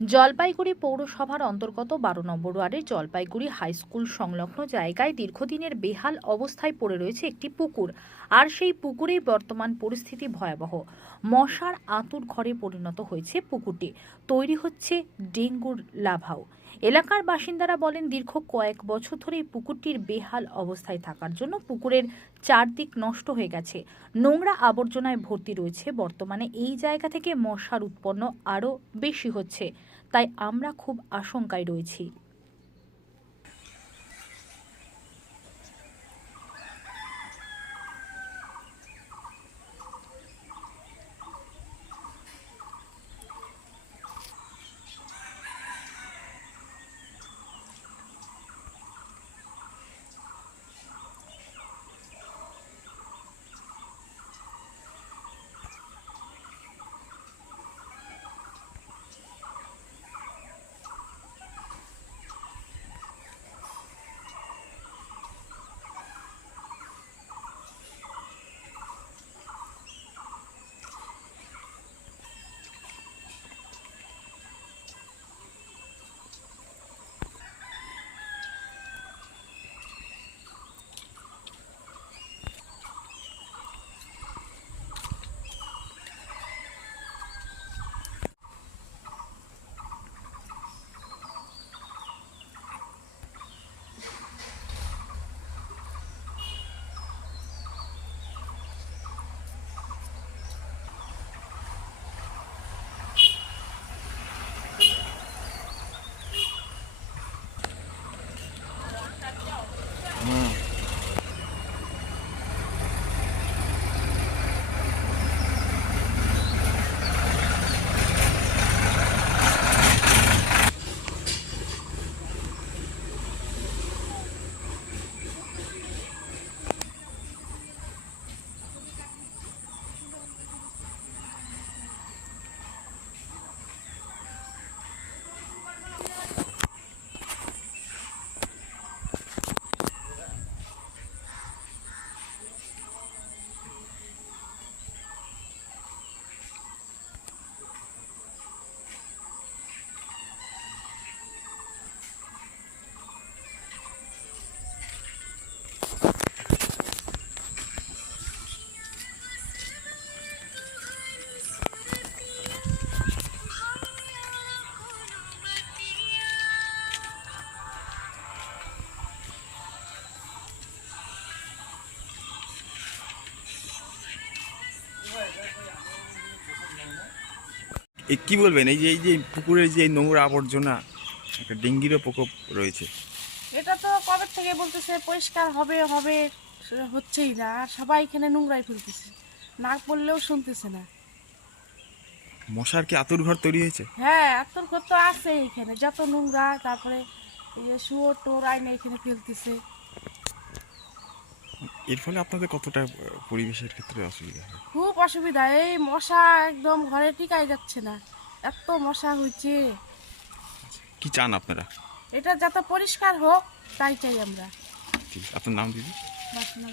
জলপাইগুড়ি পৌরসভার অন্তর্গত ১২ নম্বর ওয়ার্ডের জলপাইগুড়ি হাই স্কুল সংলগ্ন জায়গায় দীর্ঘদিনের বেহাল অবস্থায় পড়ে রয়েছে একটি পুকুর। আর সেই পুকুরেই বর্তমান পরিস্থিতি ভয়াবহ। মশার আঁতুড় ঘরে পরিণত হয়েছে পুকুরটি। তৈরি হচ্ছে ডেঙ্গুর লাভাও। এলাকার বাসিন্দারা বলেন, দীর্ঘ কয়েক বছর ধরে এই পুকুরটির বেহাল অবস্থায় থাকার জন্য পুকুরের চারদিক নষ্ট হয়ে গেছে। নোংরা আবর্জনায় ভর্তি রয়েছে। বর্তমানে এই জায়গা থেকে মশার উৎপন্ন আরও বেশি হচ্ছে। তাই আমরা খুব আশঙ্কায় রয়েছি। কি বলবেন, এই যে পুকুরের যে নোংরা আবর্জনা, একটা ডেঙ্গিরও প্রকোপ রয়েছে? এটা তো কবে থেকে বলতেছে পরিষ্কার হবে হবে, হচ্ছেই না। আর সবাই এখানে নোংরাই ফেলতেছে, না বললেও শুনতেছে না। মশার কি আতুর ঘর তৈরি হয়েছে? হ্যাঁ, আত্মর ঘর তো আছে এখানে, যত নোংরা, তারপরে এই যে শুয়োর টোর আইনে এখানে ফেলতেছে। এর ফলে আপনাদের কতটা পরিবেশের ক্ষেত্রে অসুবিধা হয়? খুব অসুবিধা, এই মশা একদম ঘরে টিকাই যাচ্ছে না, এত মশা হয়েছে। কি চান আপনারা? এটা যাতে পরিষ্কার হোক তাই চাই আমরা। ঠিক, আপনার নাম দিদি? বাসনা